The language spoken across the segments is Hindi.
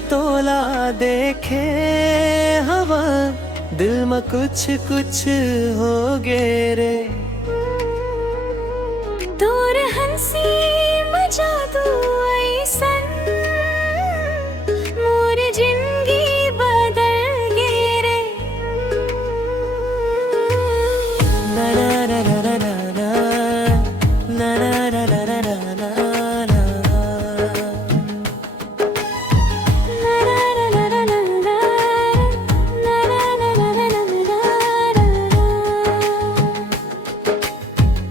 तोला देखे हवा, दिल में कुछ कुछ हो गे रे। दूर हंसी मजा दू ऐसन, मोर जिंदगी बदल गे रे। ना ना ना ना ना ना ना ना ना ना ना ना ना।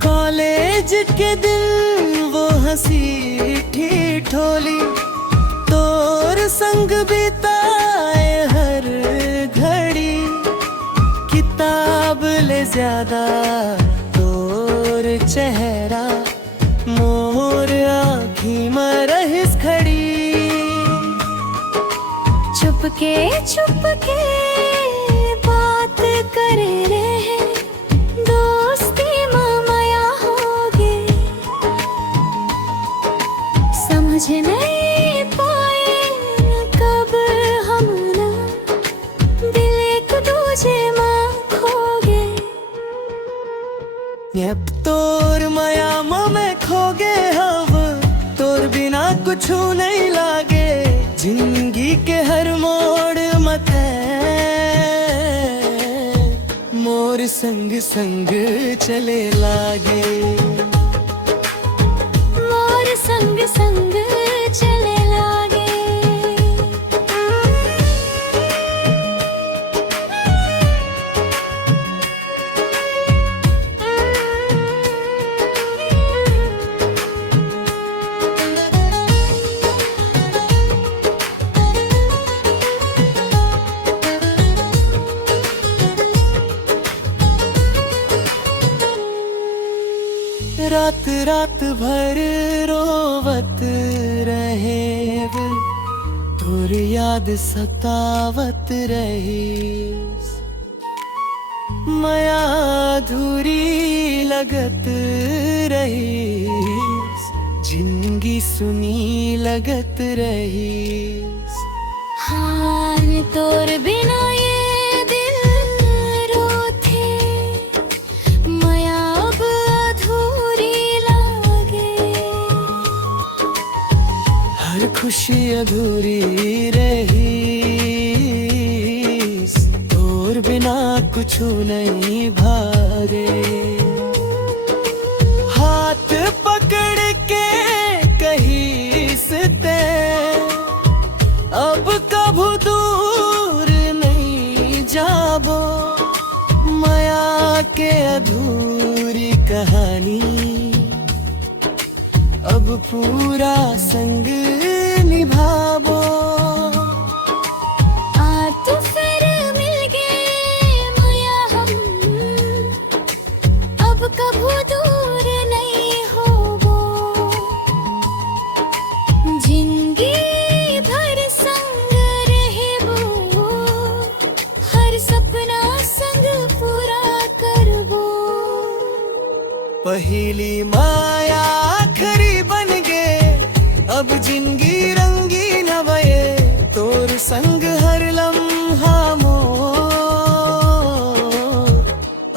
कॉलेज के दिन वो हंसी ठिठोली, तोर संग बिताए हर घड़ी। किताब ले ज्यादा तोर चेहरा, मोर आँखी में रहिस खड़ी। चुपके चुपके बात करे रहे, दोस्ती माया होगे। समझ नहीं पाए कब हम ना, दिल एक दूजे माँ खोगे। अब तोर माया में खोगे हम, तोर बिना कुछ नहीं लागे। जिंदगी के हर मोड़ मते मोर संग संग चले लागे। मोर संग संग चले लागे। रात रात भर रोवत रहे दिल, तोर याद सतावत रही। माया अधूरी लगत रही, जिंदगी सुनी लगत रही। हाल तोर बिना ये दिल रोथे, माया अब अधूरी लागे। हर खुशी अधूरी रही, तोर बिना कुछ नहीं भागे। हाथ पकड़ के कहीं से अब कभू दूर नहीं जाबो। माया के अधूरी कहानी अब पूरा संग निभाबो। आ तो फिर मिल गए माया हम, अब कभू दूर नहीं होबो। जिंदगी भर संग रहेबो, हर सपना संग पूरा करबो। पहली माया आखरी बन गे, अब जिंदगी रंगीन हवे। तोर संग हर लम्हा मोर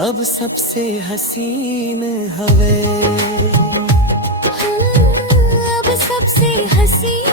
अब सबसे हसीन हवे। अब सबसे हसीन